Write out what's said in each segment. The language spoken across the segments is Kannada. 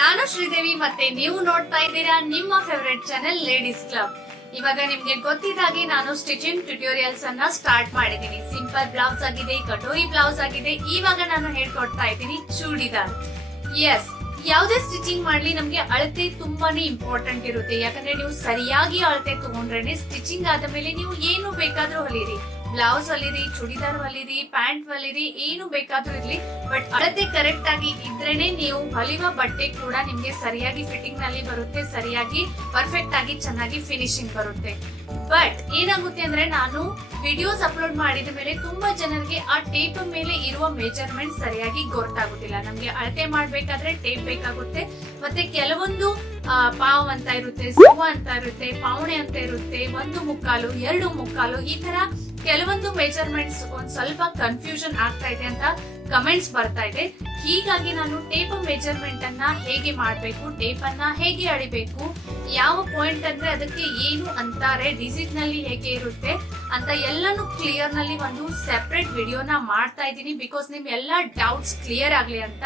ನಾನು ಶ್ರೀದೇವಿ ಮತ್ತೆ ನೀವು ನೋಡ್ತಾ ಇದ್ದೀರಾ ನಿಮ್ಮ ಫೇವರೇಟ್ ಚಾನೆಲ್ ಲೇಡೀಸ್ ಕ್ಲಬ್. ಇವಾಗ ನಿಮ್ಗೆ ಗೊತ್ತಿದ್ದಾಗೆ ನಾನು ಸ್ಟಿಚಿಂಗ್ ಟ್ಯುಟೋರಿಯಲ್ಸ್ ಅನ್ನ ಸ್ಟಾರ್ಟ್ ಮಾಡಿದೀನಿ. ಸಿಂಪಲ್ ಬ್ಲೌಸ್ ಆಗಿದೆ, ಕಟೋರಿ ಬ್ಲೌಸ್ ಆಗಿದೆ. ಇವಾಗ ನಾನು ಹೇಳ್ಕೊಡ್ತಾ ಇದ್ದೀನಿ ಚೂಡಿದಾರ್. ಎಸ್, ಯಾವುದೇ ಸ್ಟಿಚಿಂಗ್ ಮಾಡ್ಲಿ ನಮ್ಗೆ ಅಳತೆ ತುಂಬಾನೇ ಇಂಪಾರ್ಟೆಂಟ್ ಇರುತ್ತೆ. ಯಾಕಂದ್ರೆ ನೀವು ಸರಿಯಾಗಿ ಅಳತೆ ತಗೊಂಡ್ರೆ ಸ್ಟಿಚಿಂಗ್ ಆದ ಮೇಲೆ ನೀವು ಏನು ಬೇಕಾದ್ರೂ ಹೊಲಿರಿ, ಬ್ಲೌಸ್ ಹೊಲಿರಿ, ಚೂಡಿದಾರ್ ಹೊಲಿರಿ, ಪ್ಯಾಂಟ್ ಹೊಲಿರಿ, ಏನು ಬೇಕಾದ್ರೂ ಇರ್ಲಿ, ಬಟ್ ಅಳತೆ ಕರೆಕ್ಟ್ ಆಗಿ ಇದ್ರೇನೆ ನೀವು ಹೊಲಿಯುವ ಬಟ್ಟೆ ಕೂಡ ನಿಮ್ಗೆ ಸರಿಯಾಗಿ ಫಿಟ್ಟಿಂಗ್ ನಲ್ಲಿ ಬರುತ್ತೆ, ಸರಿಯಾಗಿ ಪರ್ಫೆಕ್ಟ್ ಆಗಿ ಚೆನ್ನಾಗಿ ಫಿನಿಶಿಂಗ್ ಬರುತ್ತೆ. ಬಟ್ ಏನಾಗುತ್ತೆ ಅಂದ್ರೆ ನಾನು ವಿಡಿಯೋಸ್ ಅಪ್ಲೋಡ್ ಮಾಡಿದ ಮೇಲೆ ತುಂಬಾ ಜನರಿಗೆ ಆ ಟೇಪ್ ಮೇಲೆ ಇರುವ ಮೆಜರ್ಮೆಂಟ್ ಸರಿಯಾಗಿ ಗೊತ್ತಾಗುದಿಲ್ಲ. ನಮ್ಗೆ ಅಳತೆ ಮಾಡ್ಬೇಕಾದ್ರೆ ಟೇಪ್ ಬೇಕಾಗುತ್ತೆ, ಮತ್ತೆ ಕೆಲವೊಂದು ಪಾವ್ ಅಂತ ಇರುತ್ತೆ, ಸವ್ವ ಅಂತ ಇರುತ್ತೆ, ಪಾವಣೆ ಅಂತ ಇರುತ್ತೆ, 1/4, 2/4, ಈ ತರ ಕೆಲವೊಂದು ಮೆಜರ್ಮೆಂಟ್ಸ್ ಒಂದ್ ಸ್ವಲ್ಪ ಕನ್ಫ್ಯೂಷನ್ ಆಗ್ತಾ ಇದೆ ಅಂತ ಕಮೆಂಟ್ಸ್ ಬರ್ತಾ ಇದೆ. ಹೀಗಾಗಿ ನಾನು ಟೇಪ್ ಮೆಜರ್ಮೆಂಟ್ ಅನ್ನ ಹೇಗೆ ಮಾಡ್ಬೇಕು, ಟೇಪ್ ಅನ್ನ ಹೇಗೆ ಅಳಿಬೇಕು, ಯಾವ ಪಾಯಿಂಟ್ ಅಂದ್ರೆ ಅದಕ್ಕೆ ಏನು ಅಂತಾರೆ, ಡಿಜಿಟ್ ನಲ್ಲಿ ಹೇಗೆ ಇರುತ್ತೆ ಅಂತ ಎಲ್ಲಾನು ಕ್ಲಿಯರ್ ನಲ್ಲಿ ಒಂದು ಸೆಪರೇಟ್ ವಿಡಿಯೋನ ಮಾಡ್ತಾ ಇದ್ದೀನಿ. ಬಿಕಾಸ್ ನಿಮ್ ಎಲ್ಲಾ ಡೌಟ್ಸ್ ಕ್ಲಿಯರ್ ಆಗ್ಲಿ ಅಂತ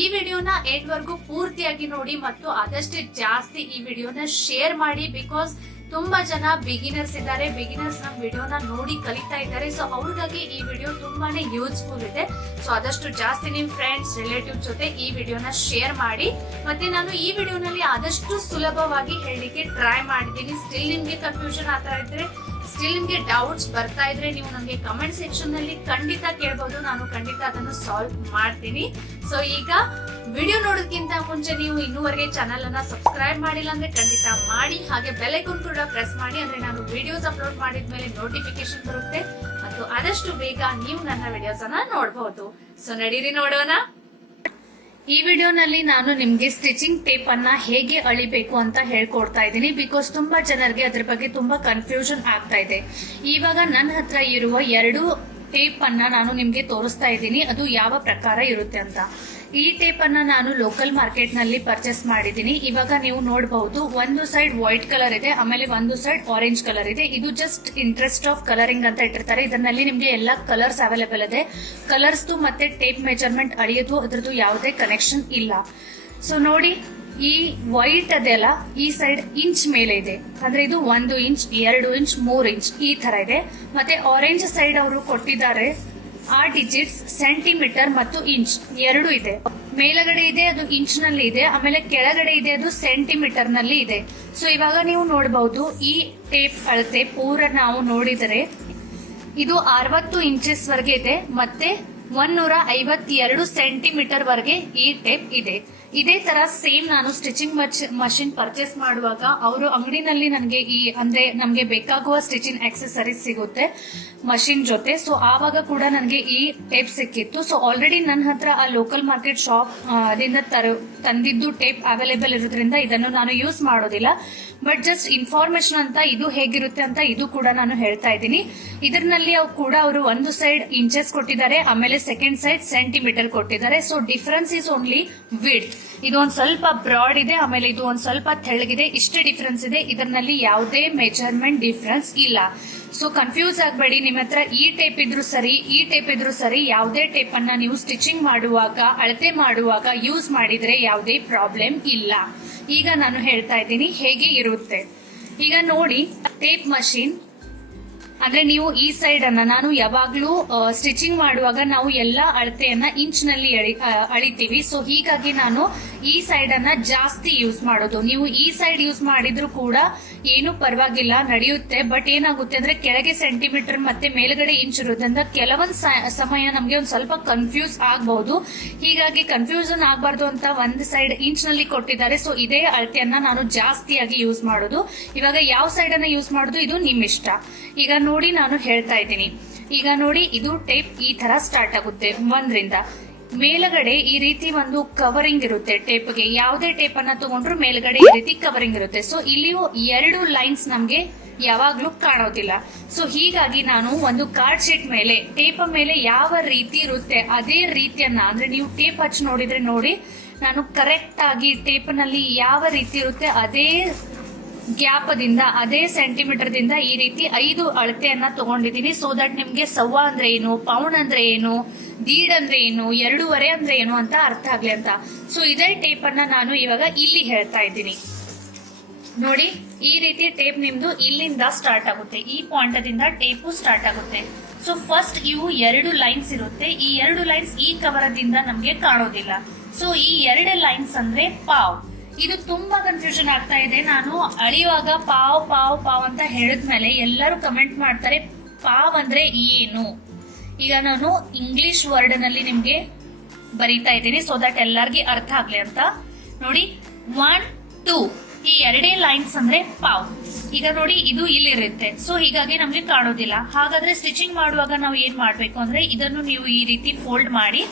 ಈ ವಿಡಿಯೋನ ಎಂಡ್ ವರ್ಗೂ ಪೂರ್ತಿಯಾಗಿ ನೋಡಿ ಮತ್ತು ಆದಷ್ಟು ಜಾಸ್ತಿ ಈ ವಿಡಿಯೋನ ಶೇರ್ ಮಾಡಿ. ಬಿಕಾಸ್ ತುಂಬಾ ಜನ ಬಿಗಿನರ್ಸ್ ಇದ್ದಾರೆ, ಬಿಗಿನರ್ಸ್ ನಮ್ ವಿಡಿಯೋನ ನೋಡಿ ಕಲಿತಾ ಇದ್ದಾರೆ. ಸೊ ಅವ್ರಿಗಾಗಿ ಈ ವಿಡಿಯೋ ತುಂಬಾನೇ ಯೂಸ್ಫುಲ್ ಇದೆ. ಸೊ ಆದಷ್ಟು ಜಾಸ್ತಿ ನಿಮ್ ಫ್ರೆಂಡ್ಸ್, ರಿಲೇಟಿವ್ ಜೊತೆ ಈ ವಿಡಿಯೋನ ಶೇರ್ ಮಾಡಿ. ಮತ್ತೆ ನಾನು ಈ ವಿಡಿಯೋನಲ್ಲಿ ಆದಷ್ಟು ಸುಲಭವಾಗಿ ಹೇಳಲಿಕ್ಕೆ ಟ್ರೈ ಮಾಡಿದ್ದೀನಿ. ಸ್ಟಿಲ್ ನಿಮ್ಗೆ ಕನ್ಫ್ಯೂಷನ್ ಆತರ ಇದ್ರೆ, ಸ್ಟಿಲ್ ನಿಮ್ಗೆ ಡೌಟ್ಸ್ ಬರ್ತಾ ಇದ್ರೆ ನೀವು ನನಗೆ ಕಮೆಂಟ್ ಸೆಕ್ಷನ್ ನಲ್ಲಿ ಖಂಡಿತ ಕೇಳಬಹುದು, ನಾನು ಖಂಡಿತ ಅದನ್ನು ಸಾಲ್ವ್ ಮಾಡ್ತೀನಿ. ಸೊ ಈಗ ವಿಡಿಯೋ ನೋಡೋದಕ್ಕಿಂತ ಮುಂಚೆ ನೀವು ಇನ್ನೂವರೆಗೆ ಚಾನಲ್ ಅನ್ನ ಸಬ್ಸ್ಕ್ರೈಬ್ ಮಾಡಿಲ್ಲ ಅಂದ್ರೆ ಖಂಡಿತ ಮಾಡಿ, ಹಾಗೆ ಬೆಲ್ ಐಕಾನ್ ಕೂಡ ಪ್ರೆಸ್ ಮಾಡಿ. ಅಂದ್ರೆ ನಾನು ವಿಡಿಯೋಸ್ ಅಪ್ಲೋಡ್ ಮಾಡಿದ್ಮೇಲೆ ನೋಟಿಫಿಕೇಶನ್ ಬರುತ್ತೆ ಮತ್ತು ಆದಷ್ಟು ಬೇಗ ನೀವು ನನ್ನ ವಿಡಿಯೋಸ್ ಅನ್ನ ನೋಡಬಹುದು. ಸೊ ನಡೀರಿ ನೋಡೋಣ. ಈ ವಿಡಿಯೋನಲ್ಲಿ ನಾನು ನಿಮ್ಗೆ ಸ್ಟಿಚಿಂಗ್ ಟೇಪ್ ಅನ್ನ ಹೇಗೆ ಅಳಿಬೇಕು ಅಂತ ಹೇಳ್ಕೊಡ್ತಾ ಇದ್ದೀನಿ. ಬಿಕಾಸ್ ತುಂಬಾ ಜನರಿಗೆ ಅದ್ರ ಬಗ್ಗೆ ತುಂಬಾ ಕನ್ಫ್ಯೂಷನ್ ಆಗ್ತಾ ಇದೆ. ಇವಾಗ ನನ್ನ ಹತ್ರ ಇರುವ 2 ಟೇಪ್ ಅನ್ನ ನಾನು ನಿಮ್ಗೆ ತೋರಿಸ್ತಾ ಇದ್ದೀನಿ, ಅದು ಯಾವ ಪ್ರಕಾರ ಇರುತ್ತೆ ಅಂತ. ಈ ಟೇಪ್ ಅನ್ನ ನಾನು ಲೋಕಲ್ ಮಾರ್ಕೆಟ್ ನಲ್ಲಿ ಪರ್ಚೇಸ್ ಮಾಡಿದ್ದೀನಿ. ಇವಾಗ ನೀವು ನೋಡಬಹುದು, ಒಂದು ಸೈಡ್ ವೈಟ್ ಕಲರ್ ಇದೆ, ಆಮೇಲೆ ಒಂದು ಸೈಡ್ ಆರೆಂಜ್ ಕಲರ್ ಇದೆ. ಇದು ಜಸ್ಟ್ ಇಂಟ್ರೆಸ್ಟ್ ಆಫ್ ಕಲರಿಂಗ್ ಅಂತ ಇಟ್ಟಿರ್ತಾರೆ. ಇದರಲ್ಲಿ ನಿಮ್ಗೆ ಎಲ್ಲಾ ಕಲರ್ಸ್ ಅವೈಲೇಬಲ್ ಇದೆ. ಕಲರ್ಸ್ ಮತ್ತೆ ಟೇಪ್ ಮೆಜರ್ಮೆಂಟ್ ಅಳಿಯೋದು ಅದ್ರದ್ದು ಯಾವುದೇ ಕನೆಕ್ಷನ್ ಇಲ್ಲ. ಸೊ ನೋಡಿ, ಈ ವೈಟ್ ಅದೆಲ್ಲ ಈ ಸೈಡ್ ಇಂಚ್ ಮೇಲೆ ಇದೆ, ಅಂದ್ರೆ ಇದು 1 ಇಂಚ್, 2 ಇಂಚ್, 3 ಇಂಚ್ ಈ ತರ ಇದೆ. ಮತ್ತೆ ಆರೆಂಜ್ ಸೈಡ್ ಅವರು ಕೊಟ್ಟಿದ್ದಾರೆ ಆ ಡಿಜಿಟ್ಸ್ ಸೆಂಟಿಮೀಟರ್ ಮತ್ತು ಇಂಚ್ 2 ಇದೆ. ಮೇಲಗಡೆ ಇದೆ ಅದು ಇಂಚ್ ನಲ್ಲಿ ಇದೆ, ಆಮೇಲೆ ಕೆಳಗಡೆ ಇದೆ ಅದು ಸೆಂಟಿಮೀಟರ್ ನಲ್ಲಿ ಇದೆ. ಸೊ ಇವಾಗ ನೀವು ನೋಡಬಹುದು, ಈ ಟೇಪ್ ಅಳತೆ ಪೂರ ನಾವು ನೋಡಿದರೆ ಇದು 60 ಇಂಚಸ್ ವರೆಗೆ ಇದೆ, ಮತ್ತೆ 152 ಸೆಂಟಿಮೀಟರ್ ವರೆಗೆ ಈ ಟೇಪ್ ಇದೆ. ಇದೇ ತರ ಸೇಮ್ ನಾನು ಸ್ಟಿಚಿಂಗ್ ಮಷಿನ್ ಪರ್ಚೇಸ್ ಮಾಡುವಾಗ ಅವರು ಅಂಗಡಿನಲ್ಲಿ ನನಗೆ ನಮ್ಗೆ ಬೇಕಾಗುವ ಸ್ಟಿಚಿಂಗ್ ಆಕ್ಸೆಸರೀಸ್ ಸಿಗುತ್ತೆ ಮಷಿನ್ ಜೊತೆ. ಸೊ ಆವಾಗ ಕೂಡ ನನಗೆ ಈ ಟೇಪ್ ಸಿಕ್ಕಿತ್ತು. ಸೊ ಆಲ್ರೆಡಿ ನನ್ನ ಹತ್ರ ಆ ಲೋಕಲ್ ಮಾರ್ಕೆಟ್ ಶಾಪ್ ಅದಿಂದ ತಂದಿದ್ದು ಟೇಪ್ ಅವೈಲೇಬಲ್ ಇರೋದ್ರಿಂದ ಇದನ್ನು ನಾನು ಯೂಸ್ ಮಾಡೋದಿಲ್ಲ. ಬಟ್ ಜಸ್ಟ್ ಇನ್ಫಾರ್ಮೇಶನ್ ಅಂತ ಇದು ಹೇಗಿರುತ್ತೆ ಅಂತ ಇದು ಕೂಡ ನಾನು ಹೇಳ್ತಾ ಇದ್ದೀನಿ. ಇದರಲ್ಲಿ ಕೂಡ ಅವರು ಒಂದು ಸೈಡ್ ಇಂಚಸ್ ಕೊಟ್ಟಿದ್ದಾರೆ, ಆಮೇಲೆ ಸೆಕೆಂಡ್ ಸೈಡ್ ಸೆಂಟಿಮೀಟರ್ ಕೊಟ್ಟಿದ್ದಾರೆ. So difference is only width. ಇದು ಒಂದ್ ಸ್ವಲ್ಪ ಬ್ರಾಡ್ ಇದೆ, ಆಮೇಲೆ ಇದು ಒಂದ್ ಸ್ವಲ್ಪ ತೆಳ್ಳಗಿದೆ, ಇಷ್ಟೇ ಡಿಫರೆನ್ಸ್ ಇದೆ. ಇದರಲ್ಲಿ ಯಾವುದೇ ಮೆಜರ್ಮೆಂಟ್ ಡಿಫರೆನ್ಸ್ ಇಲ್ಲ. ಸೊ ಕನ್ಫ್ಯೂಸ್ ಆಗಬೇಡಿ. ನಿಮ್ಮ ಹತ್ರ ಈ ಟೇಪ್ ಇದ್ರು ಸರಿ, ಈ ಟೇಪ್ ಇದ್ರು ಸರಿ, ಯಾವುದೇ ಟೇಪ್ ಅನ್ನ ನೀವು ಸ್ಟಿಚಿಂಗ್ ಮಾಡುವಾಗ, ಅಳತೆ ಮಾಡುವಾಗ ಯೂಸ್ ಮಾಡಿದ್ರೆ ಯಾವುದೇ ಪ್ರಾಬ್ಲಮ್ ಇಲ್ಲ. ಈಗ ನಾನು ಹೇಳ್ತಾ ಇದ್ದೀನಿ ಹೇಗೆ ಇರುತ್ತೆ. ಈಗ ನೋಡಿ, ಟೇಪ್ ಮಷೀನ್ ಅಂದ್ರೆ ನೀವು ಈ ಸೈಡ್ ಅನ್ನ, ನಾನು ಯಾವಾಗ್ಲೂ ಸ್ಟಿಚಿಂಗ್ ಮಾಡುವಾಗ ನಾವು ಎಲ್ಲಾ ಅಳತೆಯನ್ನ ಇಂಚ್ ನಲ್ಲಿ ಅಳಿತೀವಿ. ಸೊ ಹೀಗಾಗಿ ನಾನು ಈ ಸೈಡ್ ಅನ್ನ ಜಾಸ್ತಿ ಯೂಸ್ ಮಾಡೋದು. ನೀವು ಈ ಸೈಡ್ ಯೂಸ್ ಮಾಡಿದ್ರು ಕೂಡ ಏನು ಪರವಾಗಿಲ್ಲ, ನಡೆಯುತ್ತೆ. ಬಟ್ ಏನಾಗುತ್ತೆ ಅಂದ್ರೆ ಕೆಳಗೆ ಸೆಂಟಿಮೀಟರ್ ಮತ್ತೆ ಮೇಲ್ಗಡೆ ಇಂಚ್ ಇರೋದ್ರಿಂದ ಕೆಲವೊಂದ್ ಸಮಯ ನಮ್ಗೆ ಒಂದ್ ಸ್ವಲ್ಪ ಕನ್ಫ್ಯೂಸ್ ಆಗಬಹುದು. ಹೀಗಾಗಿ ಕನ್ಫ್ಯೂಷನ್ ಆಗಬಾರ್ದು ಅಂತ ಒಂದ್ ಸೈಡ್ ಇಂಚ್ ನಲ್ಲಿ ಕೊಟ್ಟಿದ್ದಾರೆ. ಸೊ ಇದೇ ಅಳತೆಯನ್ನ ನಾನು ಜಾಸ್ತಿಯಾಗಿ ಯೂಸ್ ಮಾಡೋದು. ಇವಾಗ ಯಾವ ಸೈಡ್ ಅನ್ನ ಯೂಸ್ ಮಾಡೋದು ಇದು ನಿಮ್ ಇಷ್ಟ. ಈಗ ನೋಡಿ, ನಾನು ಹೇಳ್ತಾ ಇದ್ದೀನಿ. ಈಗ ನೋಡಿ, ಇದು ಟೇಪ್ ಈ ತರ ಸ್ಟಾರ್ಟ್ ಆಗುತ್ತೆ. 1ರಿಂದ ಮೇಲಗಡೆ ಈ ರೀತಿ ಒಂದು ಕವರಿಂಗ್ ಇರುತ್ತೆ ಟೇಪ್ಗೆ. ಯಾವುದೇ ಟೇಪ್ ಅನ್ನ ತಗೊಂಡ್ರು ಮೇಲ್ಗಡೆ ಈ ರೀತಿ ಕವರಿಂಗ್ ಇರುತ್ತೆ. ಸೊ ಇಲ್ಲಿಯೂ 2 ಲೈನ್ಸ್ ನಮ್ಗೆ ಯಾವಾಗ್ಲೂ ಕಾಣೋದಿಲ್ಲ. ಸೊ ಹೀಗಾಗಿ ನಾನು ಒಂದು ಕಾರ್ಡ್ ಶೀಟ್ ಮೇಲೆ ಟೇಪ್ ಮೇಲೆ ಯಾವ ರೀತಿ ಇರುತ್ತೆ ಅದೇ ರೀತಿಯನ್ನ, ಅಂದ್ರೆ ನೀವು ಟೇಪ್ ಹಚ್ಚಿ ನೋಡಿದ್ರೆ ನೋಡಿ, ನಾನು ಕರೆಕ್ಟ್ ಆಗಿ ಟೇಪ್ ನಲ್ಲಿ ಯಾವ ರೀತಿ ಇರುತ್ತೆ ಅದೇ ಗ್ಯಾಪದಿಂದ, ಅದೇ ಸೆಂಟಿಮೀಟರ್ ದಿಂದ ಈ ರೀತಿ 5 ಅಳತೆಯನ್ನ ತಗೊಂಡಿದ್ದೀನಿ. ಸೊ ದಟ್ ನಿಮ್ಗೆ ಸವ್ವ ಅಂದ್ರೆ ಏನು, ಪೌಂಡ್ ಅಂದ್ರೆ ಏನು, ದೀಡ್ ಅಂದ್ರೆ ಏನು, 2.5 ಅಂದ್ರೆ ಏನು ಅಂತ ಅರ್ಥ ಆಗ್ಲಿ ಅಂತ. ಸೊ ಇದೇ ಟೇಪ್ ಅನ್ನ ನಾನು ಇವಾಗ ಇಲ್ಲಿ ಹೇಳ್ತಾ ಇದ್ದೀನಿ ನೋಡಿ. ಈ ರೀತಿ ಟೇಪ್ ನಿಮ್ದು ಇಲ್ಲಿಂದ ಸ್ಟಾರ್ಟ್ ಆಗುತ್ತೆ, ಈ ಪಾಯಿಂಟ್ ಟೇಪು ಸ್ಟಾರ್ಟ್ ಆಗುತ್ತೆ. ಸೊ ಫಸ್ಟ್ ಇವು 2 ಲೈನ್ಸ್ ಇರುತ್ತೆ. ಈ 2 ಲೈನ್ಸ್ ಈ ಕವರದಿಂದ ನಮ್ಗೆ ಕಾಣೋದಿಲ್ಲ. ಸೊ ಈ 2 ಲೈನ್ಸ್ ಅಂದ್ರೆ ಪಾವ್. ಇದು ತುಂಬಾ ಕನ್ಫ್ಯೂಷನ್ ಆಗ್ತಾ ಇದೆ. ನಾನು ಅಳಿಯುವಾಗ ಪಾವ್ ಪಾವ್ ಪಾವ್ ಅಂತ ಹೇಳಿದ್ಮೇಲೆ ಎಲ್ಲರೂ ಕಮೆಂಟ್ ಮಾಡ್ತಾರೆ ಪಾವ್ ಅಂದ್ರೆ ಏನು. ಈಗ ನಾನು ಇಂಗ್ಲಿಷ್ ವರ್ಡ್ ನಲ್ಲಿ ನಿಮ್ಗೆ ಬರೀತಾ ಇದ್ದೀನಿ ಸೊ ದಟ್ ಎಲ್ಲರಿಗೂ ಅರ್ಥ ಆಗ್ಲಿ ಅಂತ. ನೋಡಿ 1 2 ಈ 2 ಲೈನ್ಸ್ ಅಂದ್ರೆ ಪಾವ್. ಈಗ ನೋಡಿ ಇದು ಇಲ್ಲಿರುತ್ತೆ, ಸೊ ಹೀಗಾಗಿ ನಮ್ಗೆ ಕಾಣೋದಿಲ್ಲ. ಹಾಗಾದ್ರೆ ಸ್ಟಿಚಿಂಗ್ ಮಾಡುವಾಗ ನಾವು ಏನ್ ಮಾಡ್ಬೇಕು ಅಂದ್ರೆ ಇದನ್ನು ನೀವು ಈ ರೀತಿ ಫೋಲ್ಡ್ ಮಾಡಿ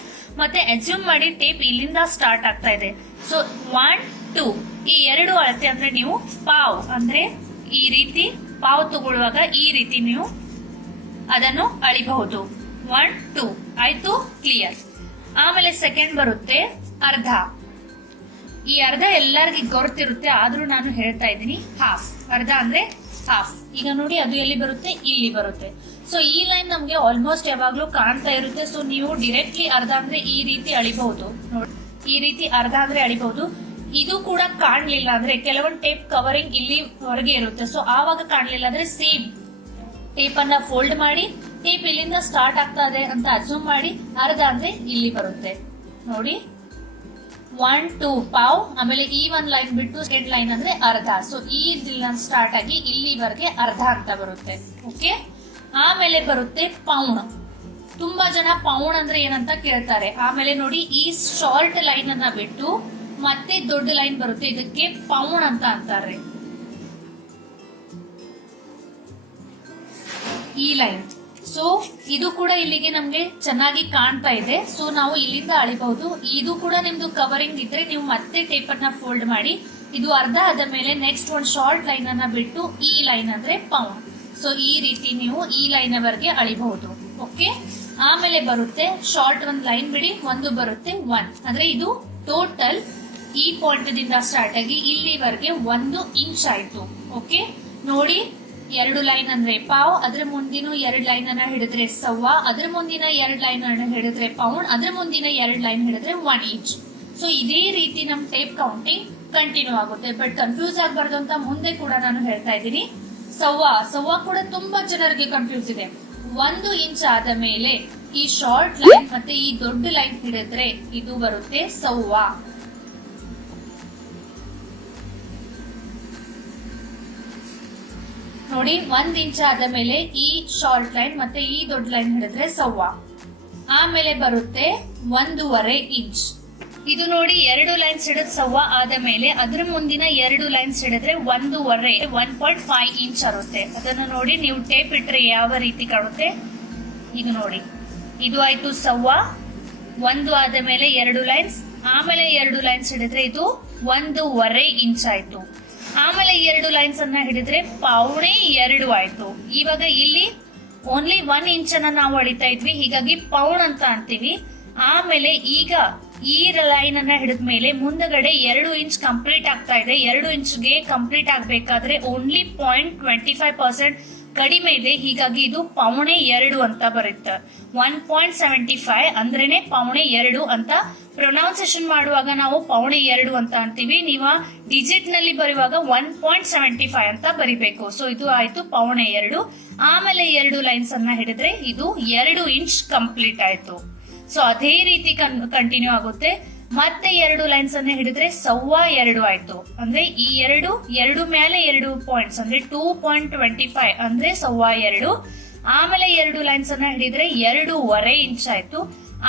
ಮತ್ತೆ ಅಸ್ಯೂಮ್ ಮಾಡಿ ಟೇಪ್ ಇಲ್ಲಿಂದ ಸ್ಟಾರ್ಟ್ ಆಗ್ತಾ ಇದೆ. ಸೊ 1 2 ಈ 2 ಅಳತೆ ಅಂದ್ರೆ ನೀವು ಪಾವ್ ಅಂದ್ರೆ ಈ ರೀತಿ ಪಾವ್ ತಗೊಳ್ಳುವಾಗ ಈ ರೀತಿ ನೀವು ಅದನ್ನು ಅಳಿಬಹುದು. 1 2 ಆಯ್ತು, ಕ್ಲಿಯರ್. ಆಮೇಲೆ ಸೆಕೆಂಡ್ ಬರುತ್ತೆ ಅರ್ಧ. ಈ ಅರ್ಧ ಎಲ್ಲರಿಗೂ ಗೊತ್ತಿರುತ್ತೆ, ಆದ್ರೂ ನಾನು ಹೇಳ್ತಾ ಇದ್ದೀನಿ ಹಾಫ್. ಅರ್ಧ ಅಂದ್ರೆ ಹಾಫ್. ಈಗ ನೋಡಿ ಅದು ಎಲ್ಲಿ ಬರುತ್ತೆ, ಇಲ್ಲಿ ಬರುತ್ತೆ. ಸೊ ಈ ಲೈನ್ ನಮ್ಗೆ ಆಲ್ಮೋಸ್ಟ್ ಯಾವಾಗ್ಲೂ ಕಾಣ್ತಾ ಇರುತ್ತೆ. ಸೊ ನೀವು ಡೈರೆಕ್ಟ್ಲಿ ಅರ್ಧ ಅಂದ್ರೆ ಈ ರೀತಿ ಅಳಿಬಹುದು ನೋಡಿ, ಈ ರೀತಿ ಅರ್ಧ ಅಂದ್ರೆ ಅಳಿಬಹುದು. ಇದು ಕೂಡ ಕಾಣ್ಲಿಲ್ಲ ಅಂದ್ರೆ ಕೆಲವೊಂದು ಟೇಪ್ ಕವರಿಂಗ್ ಇಲ್ಲಿ ಹೊರಗೆ ಇರುತ್ತೆ, ಸೊ ಆವಾಗ ಕಾಣ್ಲಿಲ್ಲ ಅಂದ್ರೆ ಸೇಮ್ ಟೇಪ್ ಅನ್ನ ಫೋಲ್ಡ್ ಮಾಡಿ ಟೇಪ್ ಇಲ್ಲಿಂದ ಸ್ಟಾರ್ಟ್ ಆಗ್ತಾ ಇದೆ ಅಂತ ಅಸ್ಯೂಮ್ ಮಾಡಿ ಅರ್ಧ ಅಂದ್ರೆ ಇಲ್ಲಿ ಬರುತ್ತೆ ನೋಡಿ. 1 2 ಪಾವ್. ಆಮೇಲೆ ಈ 1 ಲೈನ್ ಬಿಟ್ಟು ಸೆಕೆಂಡ್ ಲೈನ್ ಅಂದ್ರೆ ಅರ್ಧ. ಸೊ ಈ ಸ್ಟಾರ್ಟ್ ಆಗಿ ಇಲ್ಲಿವರೆಗೆ ಅರ್ಧ ಅಂತ ಬರುತ್ತೆ. ಓಕೆ. ಆಮೇಲೆ ಬರುತ್ತೆ ಪೌಂಡ್. ತುಂಬಾ ಜನ ಪೌಂಡ್ ಅಂದ್ರೆ ಏನಂತ ಕೇಳ್ತಾರೆ. ಆಮೇಲೆ ನೋಡಿ ಈ ಶಾರ್ಟ್ ಲೈನ್ ಅನ್ನ ಬಿಟ್ಟು ಮತ್ತೆ ದೊಡ್ಡ ಲೈನ್ ಬರುತ್ತೆ, ಇದಕ್ಕೆ ಪೌಂಡ್ ಅಂತ ಅಂತಾರೆ. ಈ ಲೈನ್. ಸೊ ಇದು ಕೂಡ ಇಲ್ಲಿಗೆ ನಮ್ಗೆ ಚೆನ್ನಾಗಿ ಕಾಣ್ತಾ ಇದೆ. ಸೊ ನಾವು ಇಲ್ಲಿಂದ ಅಳಿಬಹುದು. ಇದು ಕೂಡ ನಿಮ್ದು ಕವರಿಂಗ್ ಇದ್ರೆ ನೀವು ಮತ್ತೆ ಟೇಪ್ ಅನ್ನ ಫೋಲ್ಡ್ ಮಾಡಿ ಇದು ಅರ್ಧ ಆದ ಮೇಲೆ ನೆಕ್ಸ್ಟ್ ಒಂದು ಶಾರ್ಟ್ ಲೈನ್ ಅನ್ನ ಬಿಟ್ಟು ಈ ಲೈನ್ ಅಂದ್ರೆ ಪೌಂಡ್. ಸೊ ಈ ರೀತಿ ನೀವು ಈ ಲೈನ್ ವರೆಗೆ ಅಳಿಬಹುದು. ಓಕೆ. ಆಮೇಲೆ ಬರುತ್ತೆ ಶಾರ್ಟ್ ಒಂದು ಲೈನ್ ಬಿಡಿ, ಒಂದು ಬರುತ್ತೆ 1 ಅಂದ್ರೆ ಇದು ಟೋಟಲ್ ಈ ಪಾಯಿಂಟ್ ದಿಂದ ಸ್ಟಾರ್ಟ್ ಆಗಿ ಇಲ್ಲಿವರೆಗೆ 1 ಇಂಚ್ ಆಯ್ತು. ಓಕೆ. ನೋಡಿ 2 ಲೈನ್ ಅಂದ್ರೆ ಪಾವ್, ಅದ್ರ ಮುಂದಿನ 2 ಲೈನ್ ಅನ್ನ ಹಿಡಿದ್ರೆ ಸವ್ವಾ, ಅದ್ರ ಮುಂದಿನ 2 ಲೈನ್ ಅನ್ನ ಹಿಡಿದ್ರೆ ಪೌಂಡ್, ಅದ್ರ ಮುಂದಿನ 2 ಲೈನ್ ಹಿಡಿದ್ರೆ 1 ಇಂಚ್. ಸೊ ಇದೇ ರೀತಿ ನಮ್ ಟೇಪ್ ಕೌಂಟಿಂಗ್ ಕಂಟಿನ್ಯೂ ಆಗುತ್ತೆ. ಬಟ್ ಕನ್ಫ್ಯೂಸ್ ಆಗಬಾರ್ದು ಅಂತ ಮುಂದೆ ಕೂಡ ನಾನು ಹೇಳ್ತಾ ಇದ್ದೀನಿ. ಸವ್ವಾ ಕೂಡ ತುಂಬಾ ಜನರಿಗೆ ಕನ್ಫ್ಯೂಸ್ ಇದೆ. 1 ಇಂಚ್ ಆದ ಮೇಲೆ ಈ ಶಾರ್ಟ್ ಲೈನ್ ಮತ್ತೆ ಈ ದೊಡ್ಡ ಲೈನ್ ಹಿಡಿದ್ರೆ ಇದು ಬರುತ್ತೆ ಸವ್ವಾ. ನೋಡಿ 1 ಇಂಚ್ ಆದ ಮೇಲೆ ಈ ಶಾರ್ಟ್ ಲೈನ್ ಮತ್ತೆ ಈ ದೊಡ್ಡ ಲೈನ್ ಹಿಡಿದ್ರೆ ಸವ್ವಾ. ಆಮೇಲೆ ಬರುತ್ತೆ 1.5 ಇಂಚ್. ಇದು ನೋಡಿ 2 ಲೈನ್ಸ್ ಹಿಡಿದ್ ಸವ್ವಾ ಆದ ಮೇಲೆ ಅದ್ರ ಮುಂದಿನ 2 ಲೈನ್ಸ್ ಹಿಡಿದ್ರೆ 1.5 ಇಂಚ್ ಆಗುತ್ತೆ. ಅದನ್ನು ನೋಡಿ ನೀವು ಟೇಪ್ ಇಟ್ರೆ ಯಾವ ರೀತಿ ಕಾಣುತ್ತೆ. ಇದು ನೋಡಿ ಇದು ಆಯ್ತು ಸವ್ವಾ. 1 ಆದ ಮೇಲೆ 2 ಲೈನ್ಸ್, ಆಮೇಲೆ 2 ಲೈನ್ಸ್ ಹಿಡಿದ್ರೆ ಇದು 1.5 ಇಂಚ್ ಆಯ್ತು. ಆಮೇಲೆ 2 ಲೈನ್ಸ್ ಅನ್ನ ಹಿಡಿದ್ರೆ 1.25 ಆಯ್ತು. ಇವಾಗ ಇಲ್ಲಿ ಓನ್ಲಿ 1 ಇಂಚ್ ಅನ್ನ ನಾವು ಅಳಿತಾ ಇದ್ವಿ, ಹೀಗಾಗಿ ಪೌಂಡ್ ಅಂತ ಅಂತೀವಿ. ಆಮೇಲೆ ಈಗ ಈ ಲೈನ್ ಅನ್ನ ಹಿಡಿದ ಮೇಲೆ ಮುಂದಗಡೆ 2 ಇಂಚ್ ಕಂಪ್ಲೀಟ್ ಆಗ್ತಾ ಇದೆ. 2 ಇಂಚ್ಗೆ ಕಂಪ್ಲೀಟ್ ಆಗ್ಬೇಕಾದ್ರೆ ಓನ್ಲಿ 0.25% ಕಡಿಮೆ ಇದೆ, ಹೀಗಾಗಿ ಇದು 1.25 ಅಂತ ಬರುತ್ತೆ. 1.75 ಅಂದ್ರೇನೆ 1.25 ಅಂತ ಪ್ರೊನೌನ್ಸಿಯೇಷನ್ ಮಾಡುವಾಗ ನಾವು 1.25 ಅಂತ ಅಂತೀವಿ. ನೀವು ಡಿಜಿಟ್ ನಲ್ಲಿ ಬರುವಾಗ 1.75 ಅಂತ ಬರಿಬೇಕು. ಸೊ ಇದು ಆಯ್ತು 1.25. ಆಮೇಲೆ 2 ಲೈನ್ಸ್ ಅನ್ನ ಹಿಡಿದ್ರೆ ಇದು 2 ಇಂಚ್ ಕಂಪ್ಲೀಟ್ ಆಯ್ತು. ಸೊ ಅದೇ ರೀತಿ ಕಂಟಿನ್ಯೂ ಆಗುತ್ತೆ. ಮತ್ತೆ 2 ಲೈನ್ಸ್ ಅನ್ನ ಹಿಡಿದ್ರೆ ಸವ್ವಾ 2 ಆಯ್ತು. ಅಂದ್ರೆ ಈ 2 ಮೇಲೆ 2 ಪಾಯಿಂಟ್ಸ್ ಅಂದ್ರೆ 2.25 ಅಂದ್ರೆ ಸವ್ವಾ 2. ಆಮೇಲೆ 2 ಲೈನ್ಸ್ ಅನ್ನ ಹಿಡಿದ್ರೆ 2.5 ಇಂಚ್ ಆಯ್ತು.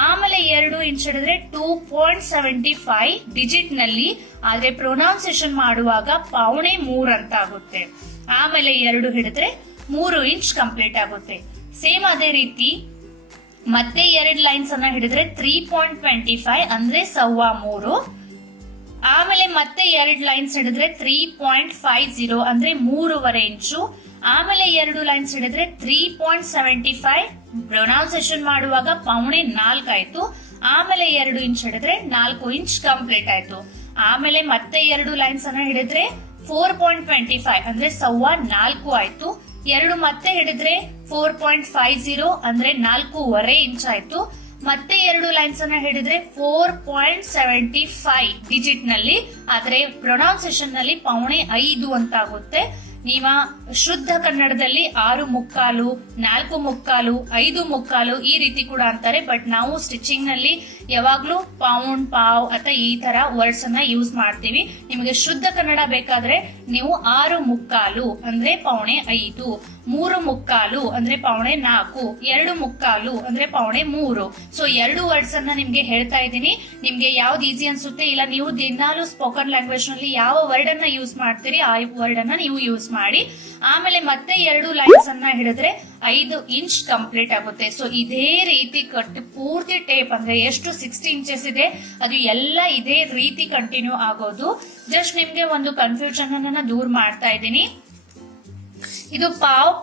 ಆಮೇಲೆ 2 ಇಂಚ್ ಹಿಡಿದ್ರೆ 2.75 ಡಿಜಿಟ್ ನಲ್ಲಿ, ಆದ್ರೆ ಪ್ರೊನೌನ್ಸಿಯೇಷನ್ ಮಾಡುವಾಗ 1.25 ಅಂತ ಆಗುತ್ತೆ. ಆಮೇಲೆ 2 ಹಿಡಿದ್ರೆ 3 ಇಂಚ್ ಕಂಪ್ಲೀಟ್ ಆಗುತ್ತೆ. ಸೇಮ್ ಅದೇ ರೀತಿ ಮತ್ತೆ 2 ಲೈನ್ಸ್ ಅನ್ನ ಹಿಡಿದ್ರೆ 3.25 ಅಂದ್ರೆ ಸವ್ವಾ 3. ಆಮೇಲೆ ಮತ್ತೆ 2 ಲೈನ್ಸ್ ಹಿಡಿದ್ರೆ 3.50 ಅಂದ್ರೆ 3.5 ಇಂಚು. ಆಮೇಲೆ 2 ಲೈನ್ಸ್ ಹಿಡಿದ್ರೆ 3.75 ಪ್ರೊನೌನ್ಸಿಯೇಷನ್ ಮಾಡುವಾಗ 1.25 ಆಯ್ತು. ಆಮೇಲೆ 2 ಇಂಚ್ ಹಿಡಿದ್ರೆ 4 ಇಂಚ್ ಕಂಪ್ಲೀಟ್ ಆಯ್ತು. ಆಮೇಲೆ ಮತ್ತೆ 2 ಲೈನ್ಸ್ ಅನ್ನ ಹಿಡಿದ್ರೆ 4.25 ಅಂದ್ರೆ ಸವ್ವಾ 4 ಆಯ್ತು. 2 ಮತ್ತೆ ಹಿಡಿದ್ರೆ 4.50 ಅಂದ್ರೆ 4.5 ಇಂಚ್ ಆಯ್ತು. ಮತ್ತೆ 2 ಲೈನ್ಸ್ ಅನ್ನ ಹಿಡಿದ್ರೆ 4.75 ಡಿಜಿಟ್ ನಲ್ಲಿ, ಆದ್ರೆ ಪ್ರೊನೌನ್ಸಿಯೇಷನ್ ನಲ್ಲಿ 4.5 ಅಂತ ಆಗುತ್ತೆ. ನೀವ ಶುದ್ಧ ಕನ್ನಡದಲ್ಲಿ 6.75, 4.75, 5.75 ಈ ರೀತಿ ಕೂಡ ಅಂತಾರೆ. ಬಟ್ ನಾವು ಸ್ಟಿಚಿಂಗ್ ನಲ್ಲಿ ಯಾವಾಗ್ಲೂ ಪೌಂಡ್, ಪಾವ್ ಅಥವಾ ಈ ತರ ವರ್ಡ್ಸ್ ಅನ್ನ ಯೂಸ್ ಮಾಡ್ತೀವಿ. ನಿಮಗೆ ಶುದ್ಧ ಕನ್ನಡ ಬೇಕಾದ್ರೆ ನೀವು 6.75 ಅಂದ್ರೆ 4.5, 3.75 ಅಂದ್ರೆ 4.25, 2.75 ಅಂದ್ರೆ 4.3. ಸೊ 2 ವರ್ಡ್ಸ್ ಅನ್ನ ನಿಮ್ಗೆ ಹೇಳ್ತಾ ಇದ್ದೀನಿ. ನಿಮ್ಗೆ ಯಾವ್ದು ಈಸಿ ಅನ್ಸುತ್ತೆ, ಇಲ್ಲ ನೀವು ದಿನಾಲು ಸ್ಪೋಕನ್ ಲ್ಯಾಂಗ್ವೇಜ್ ನಲ್ಲಿ ಯಾವ ವರ್ಡ್ ಅನ್ನ ಯೂಸ್ ಮಾಡ್ತೀರಿ ಆ ವರ್ಡ್ ಅನ್ನ ನೀವು ಯೂಸ್ ಮಾಡಿ. ಆಮೇಲೆ ಮತ್ತೆ 2 ಲೈನ್ಸ್ ಅನ್ನ ಹಿಡಿದ್ರೆ 5 ಇಂಚ್ ಕಂಪ್ಲೀಟ್ ಆಗುತ್ತೆ. ಸೊ ಇದೇ ರೀತಿ ಪೂರ್ತಿ ಟೇಪ್ ಅಂದ್ರೆ ಎಷ್ಟು 60 ಇಂಚಸ್ ಇದೆ ಅದು ಎಲ್ಲ ಇದೇ ರೀತಿ ಕಂಟಿನ್ಯೂ ಆಗೋದು. ಜಸ್ಟ್ ನಿಮ್ಗೆ ಒಂದು ಕನ್ಫ್ಯೂಷನ್ ಅನ್ನ ದೂರ ಮಾಡ್ತಾ ಇದ್ದೀನಿ. ಇದು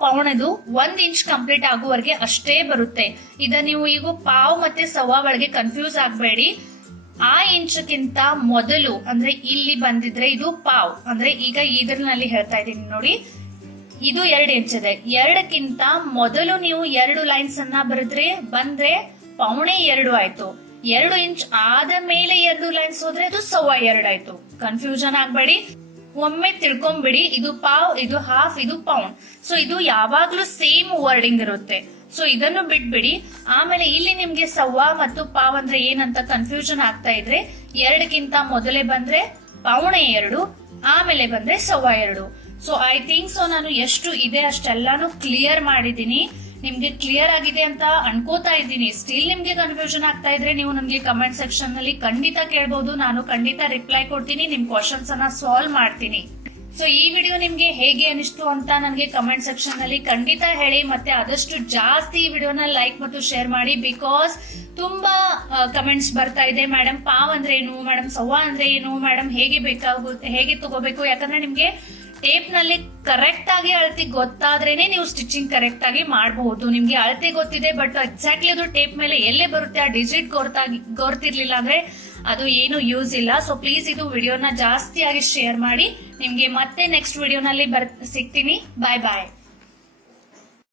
ಪೌಣದು 1 ಇಂಚ್ ಕಂಪ್ಲೀಟ್ ಆಗುವವರೆಗೆ ಅಷ್ಟೇ ಬರುತ್ತೆ. ಇದ ನೀವು ಈಗ ಪಾವ್ ಮತ್ತೆ ಸವಾ ಒಳಗೆ ಕನ್ಫ್ಯೂಸ್ ಆಗಬೇಡಿ. ಆ ಇಂಚ್ಗಿಂತ ಮೊದಲು ಅಂದ್ರೆ ಇಲ್ಲಿ ಬಂದಿದ್ರೆ ಇದು ಪಾವ್ ಅಂದ್ರೆ ಈಗ ಇದ್ರಲ್ಲಿ ಹೇಳ್ತಾ ಇದ್ದೀನಿ ನೋಡಿ, ಇದು 2 ಇಂಚ್ ಇದೆ. 2ಕ್ಕಿಂತ ಮೊದಲು ನೀವು 2 ಲೈನ್ಸ್ ಅನ್ನ ಬಂದ್ರೆ 2.5 ಆಯ್ತು. 2 ಇಂಚ್ ಆದ ಮೇಲೆ 2 ಲೈನ್ಸ್ ಹೋದ್ರೆ ಅದು 2.25 ಆಯ್ತು. ಕನ್ಫ್ಯೂಷನ್ ಆಗ್ಬೇಡಿ, ಒಮ್ಮೆ ತಿಳ್ಕೊಂಬಿಡಿ. ಇದು ಪಾವ್, ಇದು ಹಾಫ್, ಇದು ಪೌಂಡ್. ಸೊ ಇದು ಯಾವಾಗ್ಲೂ ಸೇಮ್ ವರ್ಡಿಂಗ್ ಇರುತ್ತೆ. ಸೊ ಇದನ್ನು ಬಿಟ್ಬಿಡಿ. ಆಮೇಲೆ ಇಲ್ಲಿ ನಿಮ್ಗೆ ಸವ್ವಾ ಮತ್ತು ಪಾವ್ ಅಂದ್ರೆ ಏನಂತ ಕನ್ಫ್ಯೂಷನ್ ಆಗ್ತಾ ಇದ್ರೆ 2ಕ್ಕಿಂತ ಮೊದಲೇ ಬಂದ್ರೆ 2.25, ಆಮೇಲೆ ಬಂದ್ರೆ 2.25. ಸೊ ಐ ಥಿಂಕ್ ಸೊ ನಾನು ಎಷ್ಟು ಇದೆ ಅಷ್ಟೆಲ್ಲಾನು ಕ್ಲಿಯರ್ ಮಾಡಿದೀನಿ. ನಿಮ್ಗೆ ಕ್ಲಿಯರ್ ಆಗಿದೆ ಅಂತ ಅನ್ಕೋತಾ ಇದ್ದೀನಿ. ಸ್ಟಿಲ್ ನಿಮ್ಗೆ ಕನ್ಫ್ಯೂಷನ್ ಆಗ್ತಾ ಇದ್ರೆ ನೀವು ನಮ್ಗೆ ಕಮೆಂಟ್ ಸೆಕ್ಷನ್ ನಲ್ಲಿ ಖಂಡಿತ ಕೇಳಬಹುದು. ನಾನು ಖಂಡಿತ ರಿಪ್ಲೈ ಕೊಡ್ತೀನಿ, ನಿಮ್ ಕ್ವಶನ್ಸ್ ಅನ್ನ ಸಾಲ್ವ್ ಮಾಡ್ತೀನಿ. ಸೊ ಈ ವಿಡಿಯೋ ನಿಮ್ಗೆ ಹೇಗೆ ಅನಿಸ್ತು ಅಂತ ನನಗೆ ಕಮೆಂಟ್ ಸೆಕ್ಷನ್ ನಲ್ಲಿ ಖಂಡಿತ ಹೇಳಿ. ಮತ್ತೆ ಆದಷ್ಟು ಜಾಸ್ತಿ ಈ ವಿಡಿಯೋನ ಲೈಕ್ ಮತ್ತು ಶೇರ್ ಮಾಡಿ. ಬಿಕಾಸ್ ತುಂಬಾ ಕಮೆಂಟ್ಸ್ ಬರ್ತಾ ಇದೆ, ಮೇಡಮ್ ಪಾವ್ ಅಂದ್ರೆ ಏನು, ಮೇಡಮ್ ಸವ್ವಾ ಅಂದ್ರೆ ಏನು, ಮೇಡಮ್ ಹೇಗೆ ತಗೋಬೇಕು. ಯಾಕಂದ್ರೆ ನಿಮ್ಗೆ ಟೇಪ್ ನಲ್ಲಿ ಕರೆಕ್ಟ್ ಆಗಿ ಅಳತೆ ಗೊತ್ತಾದ್ರೇನೆ ನೀವು ಸ್ಟಿಚಿಂಗ್ ಕರೆಕ್ಟ್ ಆಗಿ ಮಾಡಬಹುದು. ನಿಮ್ಗೆ ಅಳತೆ ಗೊತ್ತಿದೆ ಬಟ್ ಎಕ್ಸಾಕ್ಟ್ಲಿ ಅದು ಟೇಪ್ ಮೇಲೆ ಎಲ್ಲೇ ಬರುತ್ತೆ ಆ ಡಿಜಿಟ್ ಗೊತ್ತಿರ್ಲಿಲ್ಲ ಅಂದ್ರೆ ಅದು ಏನು ಯೂಸ್ ಇಲ್ಲ. ಸೊ ಪ್ಲೀಸ್ ಇದು ವಿಡಿಯೋನ ಜಾಸ್ತಿ ಆಗಿ ಶೇರ್ ಮಾಡಿ. ನಿಮ್ಗೆ ಮತ್ತೆ ನೆಕ್ಸ್ಟ್ ವಿಡಿಯೋನಲ್ಲಿ ಸಿಗ್ತೀನಿ. ಬಾಯ್ ಬಾಯ್.